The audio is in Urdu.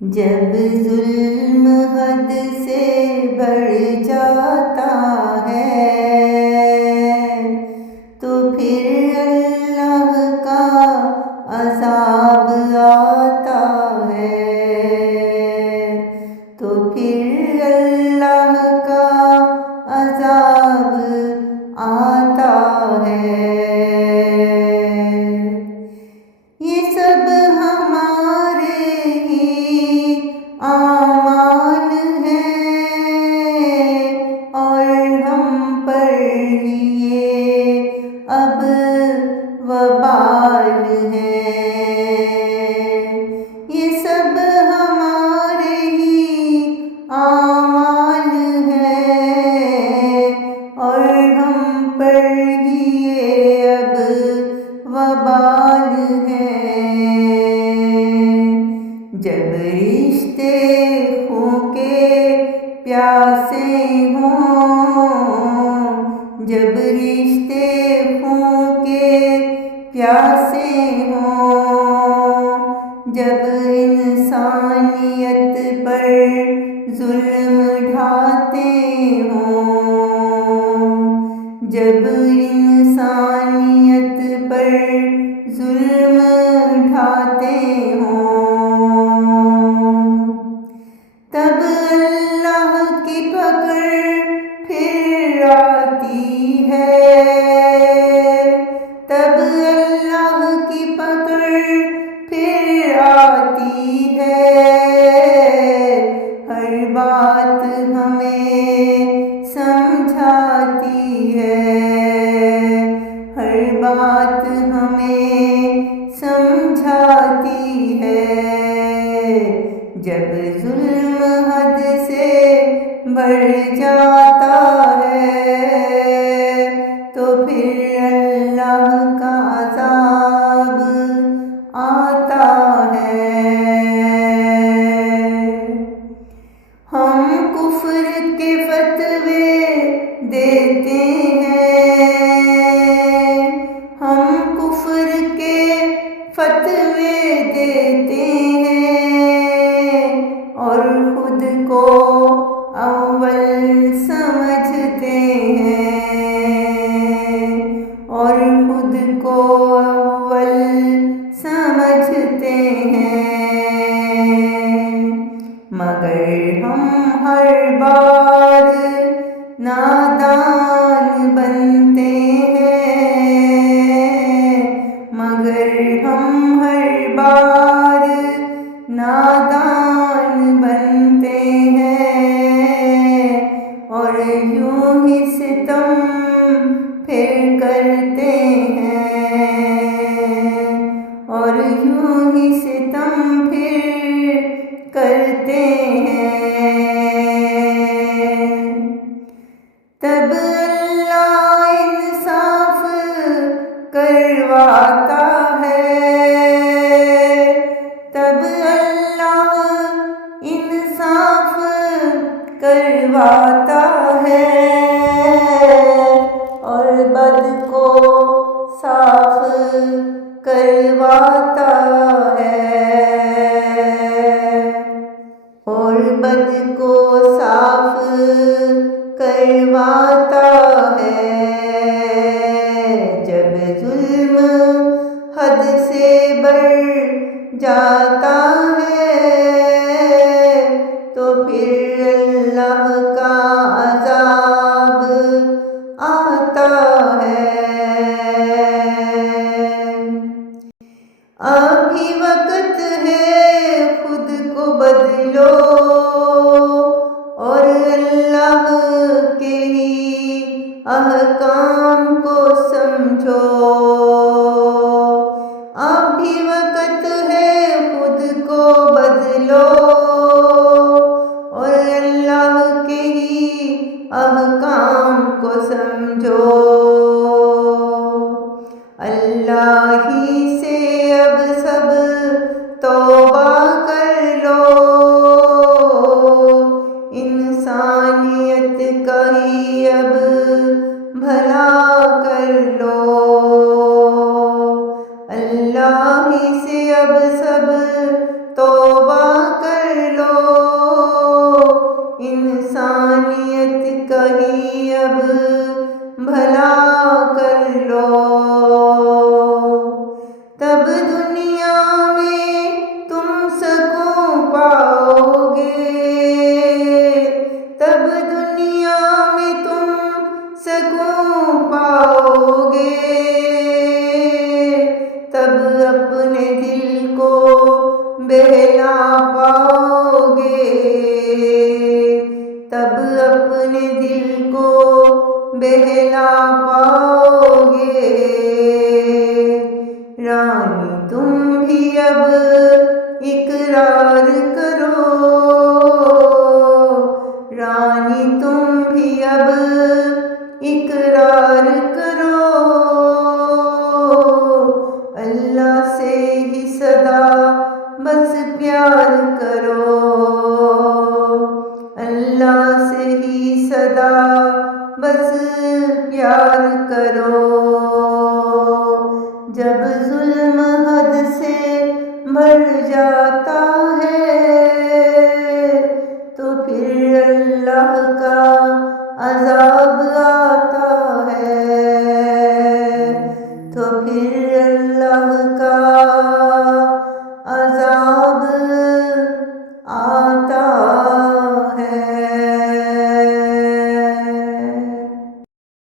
جب ظلم حد سے بڑھ جاتا ہے تو پھر اللہ کا عذاب آتا ہے، تو پھر اللہ کا عذاب آتا ہے۔ یہ سب ہمارے ہی اعمال ہیں اور ہم پر ہی یہ اب وبال ہے۔ یہ سب ہمارے ہی اعمال ہیں اور ہم پر ہی یہ اب وبال ہے۔ جب رشتے خون کے پیاسے ہوں، جب رشتے خون کے پیاسے ہوں، جب انسانیت پر ظلم ڈھاتے ہوں، جب انسانیت پر ظلم ڈھاتے ہوں، تب اللہ کی پکڑ پھر آتی ہے، تب اللہ کی پکڑ پھر آتی ہے۔ ہر بات ہمیں سمجھاتی ہے، ہر بات ہمیں سمجھاتی ہے۔ جب ظلم حد سے بڑھ جاتا ہے تو پھر اللہ کا عذاب آتا ہے۔ ہم کفر کے فتوے دیتے ہیں، ہم کفر کے فتوے دیتے ہیں اور خود کو اول سمجھتے ہیں، اور خود کو اول سمجھتے ہیں، مگر ہم ہر بار نادان بنتے ہیں، مگر ہم ہر بار نادان بنتے ہیں اور یوں ہی ستم پھر کرتے ہیں، اور یوں ہی ستم پھر کرتے ہیں۔ تب اللہ انصاف کرواتا ہے، تب اللہ انصاف کرواتا ہے اور بد کو صاف کرواتا ہے، اور بد کو صاف کرواتا ہے۔ جب ظلم حد سے بڑھ جاتا ہے تو پھر اللہ کا عذاب آتا ہے۔ ابھی وقت ہے خود کو بدلو اور اللہ کے ہی احکام کو سمجھو، ابھی وقت ہے خود جب ظلم حد سے بڑھ جاتا ہے تو پھر اللہ کا عذاب آتا ہے، تو پھر